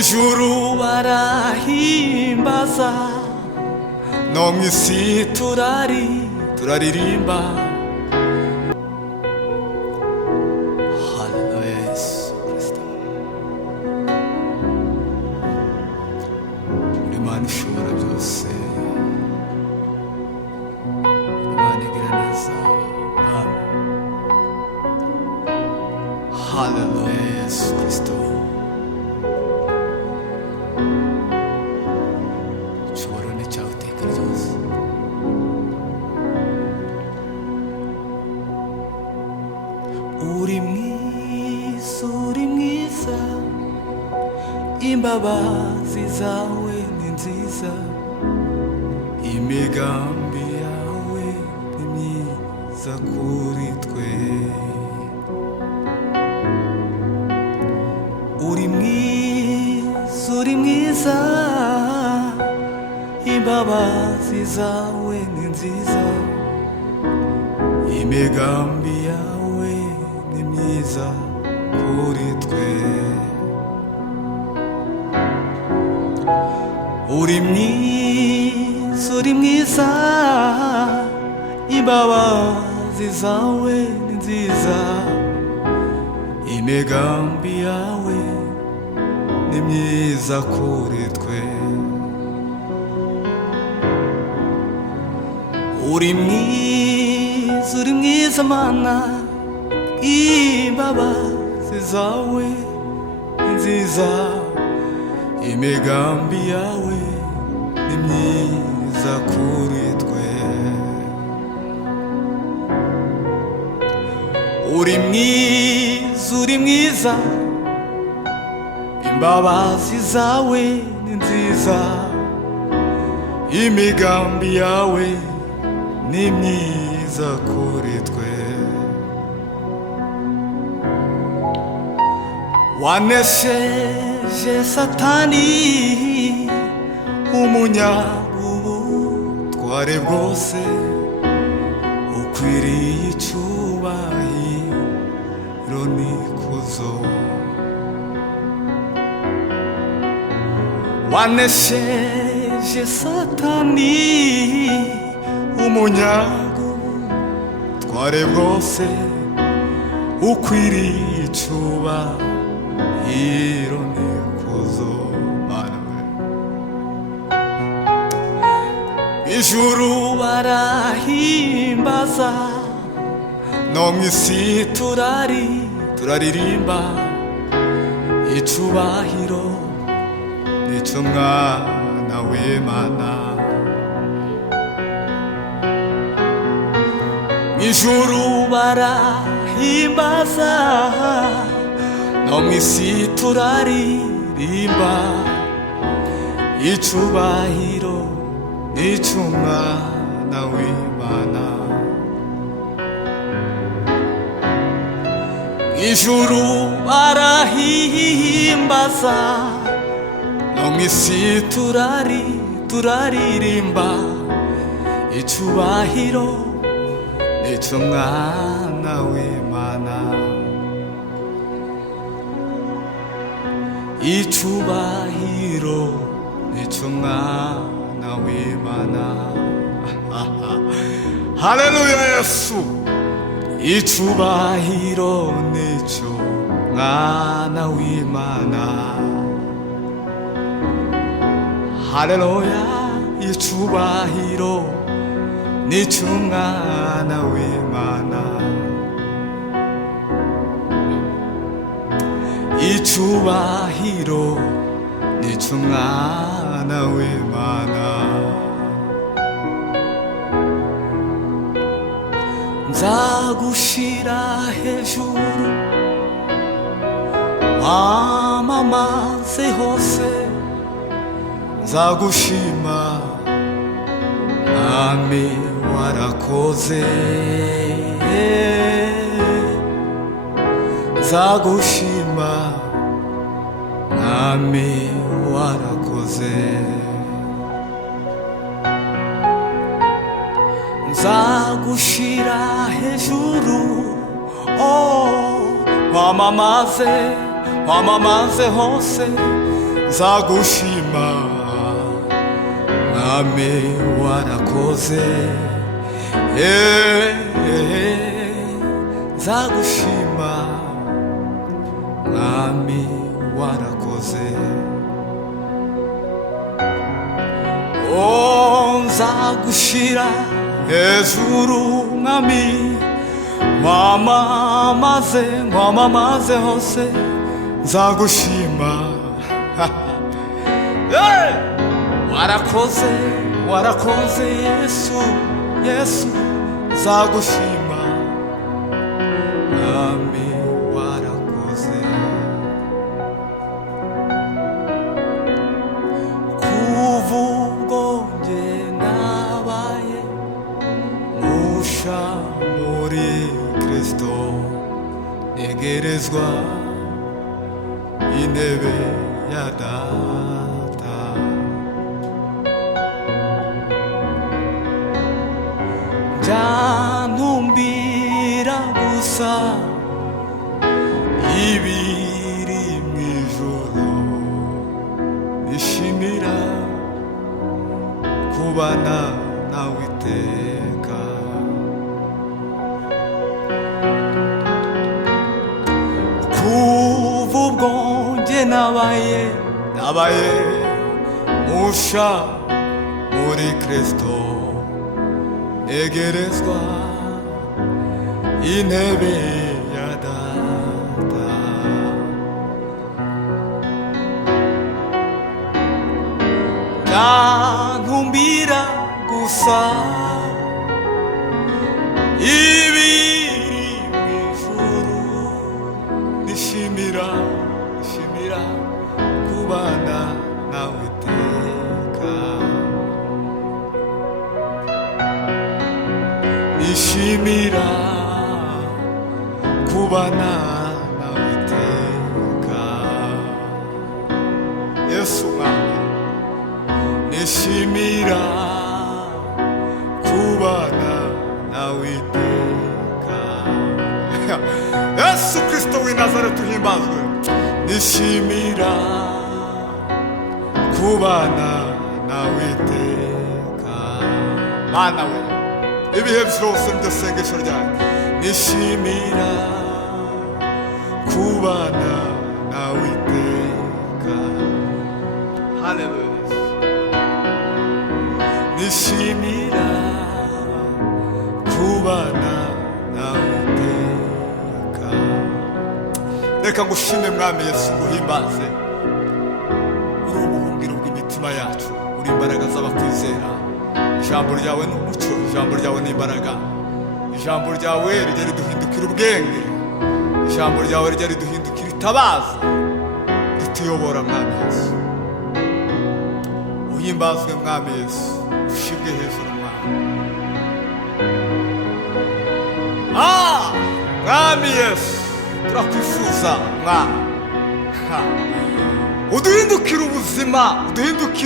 ijuru barahimbaza, no mw'isi turaririmba. Haleluya Yesu Kristo. Imana ishobora byose, Imana igira neza. Haleluya Yesu Kristo. Uri mwiza, imbabazi zawe ni nziza, imigambi yawe ni myiza kuri twe. Uri mwiza, imbabazi zawe ni nziza, imigambi yawe ni myiza kuri twe. Uri mwiza, imbabazi zawe ni nziza, imigambi yawe ni myiza kuri twe. Uri mwiza Mana, imbabazi zawe ni nziza, imigambi yawe ni myiza kuri twe. Uri mwiza, imbabazi zawe ni nziza, imigambi yawe ni myiza kuri twe. Wanesheje Satani, umunyabutware bwose, ukwiriye icyubahiro n'ikuzo. Wanesheje Satani, umunyabutware bwose, ukwiriye icyubahiro n'ikuzo. Ijuru barahimbaza, no mw'isi turaririmba, icubahiro n'ic'Umwana w'Imana. Ijuru barahimbaza, no mw'isi turaririmba, icubahiro n'ic'Umwana w'Imana. Ijuru barahimbaza, no mw'isi turaririmba, icubahiro n'ic'Umwana w'Imana. Icubahiro n'ic'Umwana w'Imana. Haleluya Yesu. Icubahiro n'ic'Umwana w'Imana. Haleluya. Icubahiro n'ic'Umwana w'Imana. Icubahiro n'ic'Umwana w'Imana. Nzagushira hejuru, wamamaze hose, nzagushima Mwami warakoze. Nzagushima Mwami warakoze. Nzagushira hejuru, oh, wamamaze hose, nzagushima mwami warakoze nzagushima mwami warakoze nzagushira hejuru mwami nkwamamaze hose nzagushima warakoze Yesu nzagushima mwami warakoze kuva ubwo nge nabaye musha muri Kristo negerezwa intebe ya data ntumbira gusa ibiri mw'ijoro nishimira kubana nawe iteka kuva ubwo nge nabaye musha muri Kristo negerezwa intebe ya data ntumbira gusa ibiri mw'ijuru nishimira kubana nawe iteka nishimira kubana nawe iteka Yesu mwami nishimira kubana nawe iteka Yesu Kristo w'i Nazareti uhimbazwe nishimira kubana nawe iteka Mana we ibihe byose niryo sengesho ryanjye nishimira kubana nawe iteka haleluya nishimira kubana nawe iteka reka ngushime mwami Yesu nguhimbaze uri ubuhungiro bw'imitima yacu uri imbaraga z'abakwizera ijambo ryawe ni umucyo ijambo ryawe ni imbaraga ijambo ryawe rijya riduhindukira ubwenge ijambo ryawe rijya riduhindukira itabaza rituyobora mwami Yesu uhimbazwe mwami Yesu ushibwe hejuru mwami Yesu turakwifuza mwami uduhindukira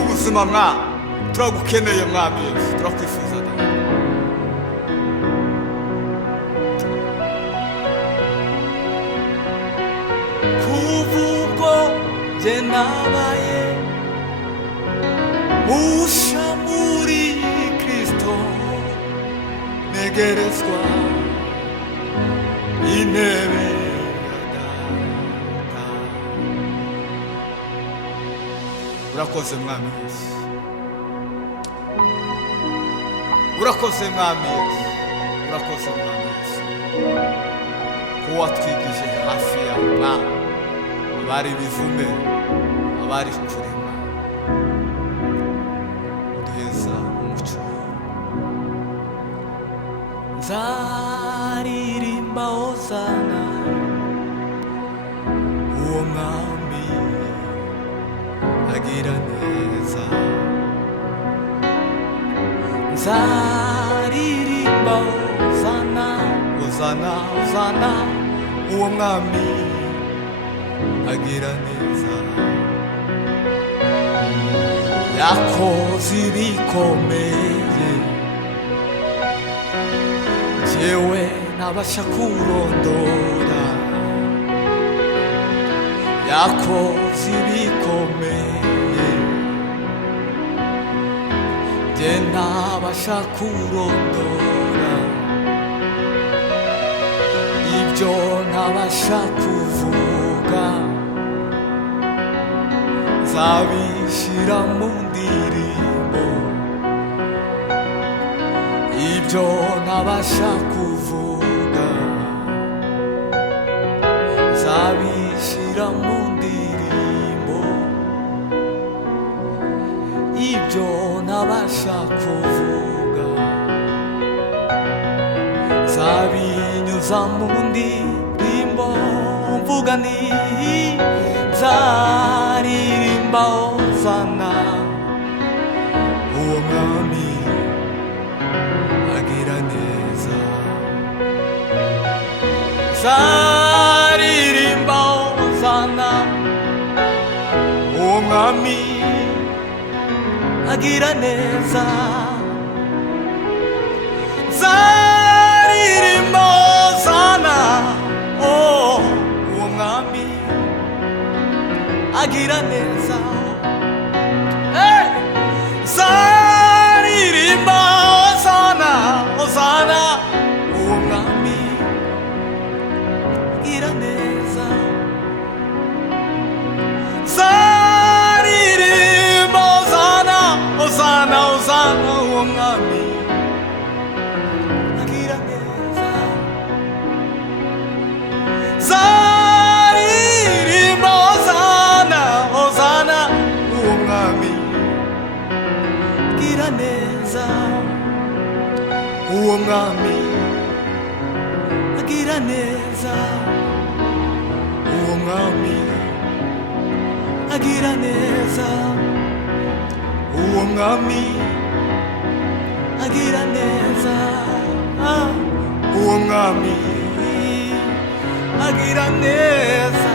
ubuzima mwami turagukeneye mwami Yesu turakwifuza kuva ubwo nge nabaye musha muri Kristo negerezwa intebe ya data urakoze mwami Yesu urakoze mwami Yesu kuba watwigije hafi yawe mwami abari bivume abari kurema uduheza umuco nzaririmba hosana uwo mwami agira neza nzaririmba hosana uwo mwami agira neza yakoze ibikomeye jewe ntabasha kurondora yakoze ibikomeye ntabasha kurondora, ibyo ntabasha kuvuga, nzabishyira mu ndirimbo. Ibyo ntabasha kuvuga, nzabishyira mu ndirimbo. Ibyo ntabasha kuvuga, nzabinyuza mu ndirimbo. Mvuga nti nzaririmba hosana, uwo mwami agira neza. Nzaririmba hosana, uwo mwami agira neza. Nzaririmba hosana, oh, uwo mwami agira neza. Hey! Nzaririmba hosana, hosana, uwo mwami agira neza. Nzaririmba hosana, hosana, hosana, uwo mwami agira neza. Nzaririmba hosana, hosana, uwo mwami agira neza. Uwo mwami agira neza. Uwo mwami agira neza. Uwo mwami agira neza. Uwo mwami agira neza.